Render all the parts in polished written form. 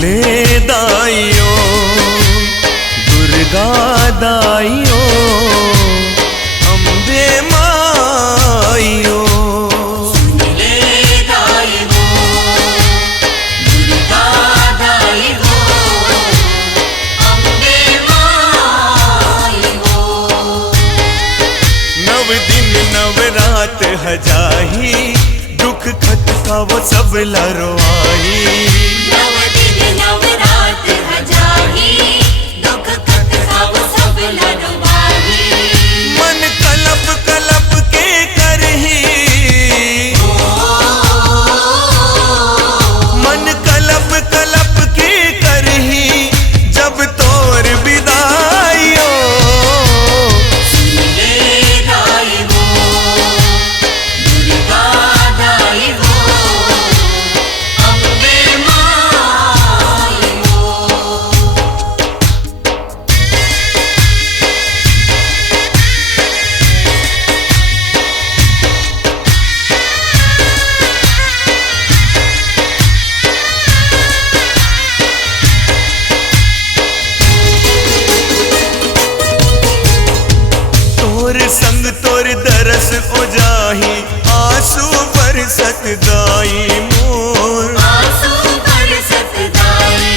ले दाइयो दुर्गा दाइयो अम्बे माइयो। नवरात हजाही दुख खत का वो सब लरवाई। नव दिन नवरात हजाही दुख खत का वो सब लरवाई। मन कलप कलप के करही मन कलप कलप के करही जब तोर विदाइयो। संग तोर दरस ओ जाही आंसू बरसत दाई मोर। आंसू बरसत दाई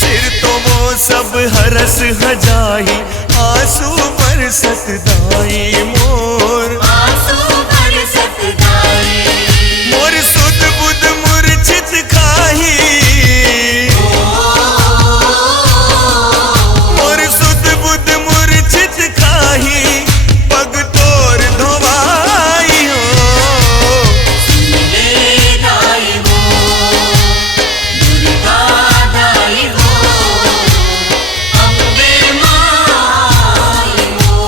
सिर तो वो सब हरस हजाही आंसू बरसत दाई मोर। आंसू बरसत दाई मोर सुध बुध मूर्छित खाही मोर सुध बुध मूर्छित खाही पग तोर धोवाई हो। दुर्गा दाई हो अम्बे माई हो।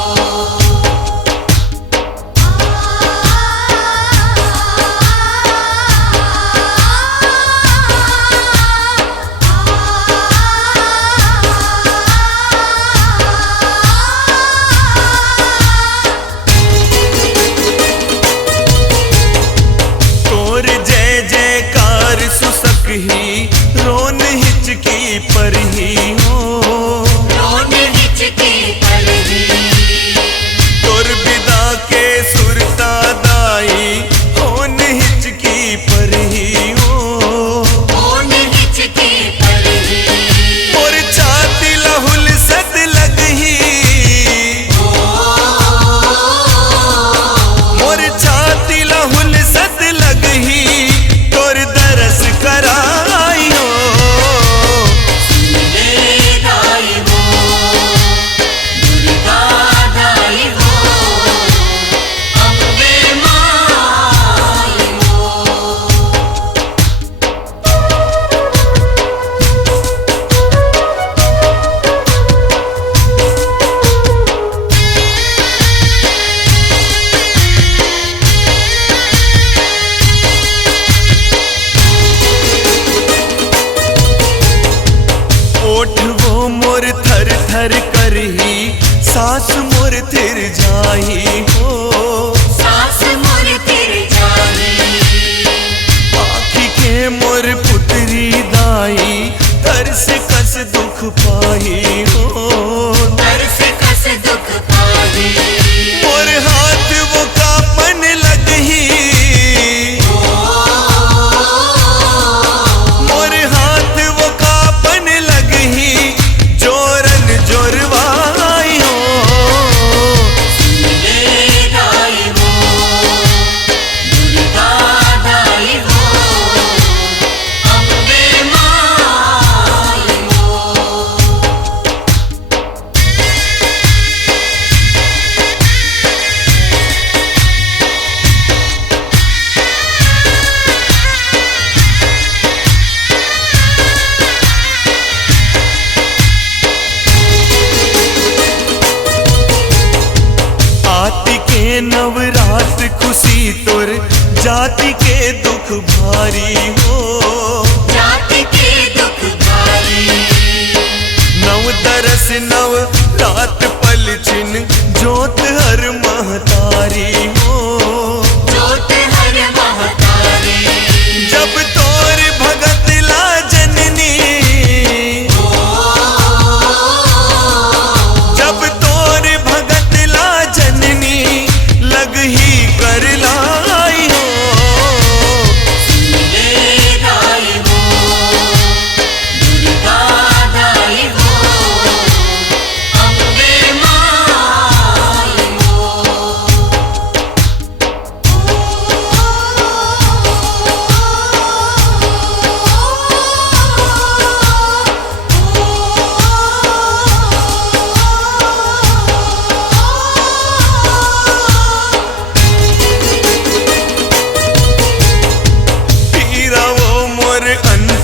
तोर जय जयकार सुसक ही रोन हिचकी पर ही हो। रोन हिचकी पर ही तोर विदा के सुरता दाई होन हिचकी पर ही हो। रोन हिचकी पर ही मोर छाती लहुल सत लगही मोर छाती लहुल सत लगही तोर दरस कराई हो। दाई हो दुर्गा दाई हो अम्बे माई हो। ओठ वो मोर थर थर करही सांस मोर थिर जाही हो। सास मोर तिर जाही आँखी के मोर पुतरी दाई थर से कस दुख पाही हो। घर से कस दुख पाही मोर हाथ वो कापन लगही मोर हाथ वो कापन लगही जोरन जोरवाई हो। दाई हो दुर्गा दाई हो अम्बे माई हो।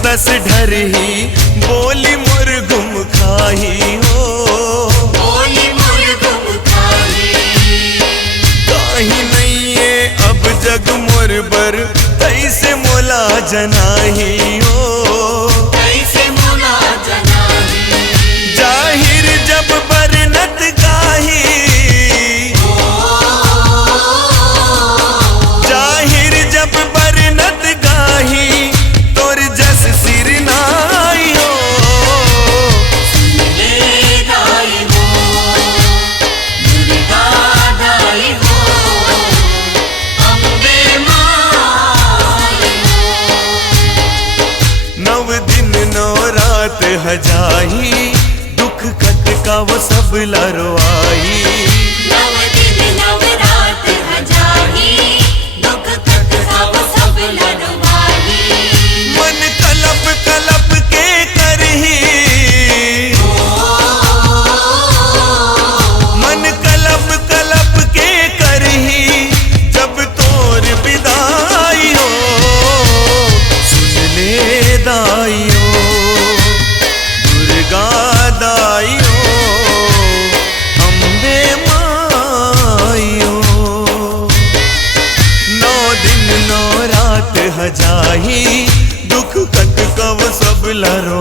तस ढरही बोली मोर गुम खाही हो बोली मोर गुम खाही काही नैये अब जग मोर बर कैसे मोला जनाही हो कैसे मोला जनाही जाहिर जब बरनत गाही जाहिर जब बरनत गाही तोर जस सिर नाई हो ले दाई हो दुर्गा दाई हो अम्बे माई हो नव दिन नौ रात हजाही दुख कट का वो सब लरवाई नव दिन नव रात हजाही दुख कट सब सब लड़वाही मन कलप कलप के करही मन कलप कलप के करही जब तोर विदाई हो सुन ले दाइयो दुर्गा दाइयो अम्बे माइयो नौ दिन नौ रात हजाही दुख कट कव सब लरो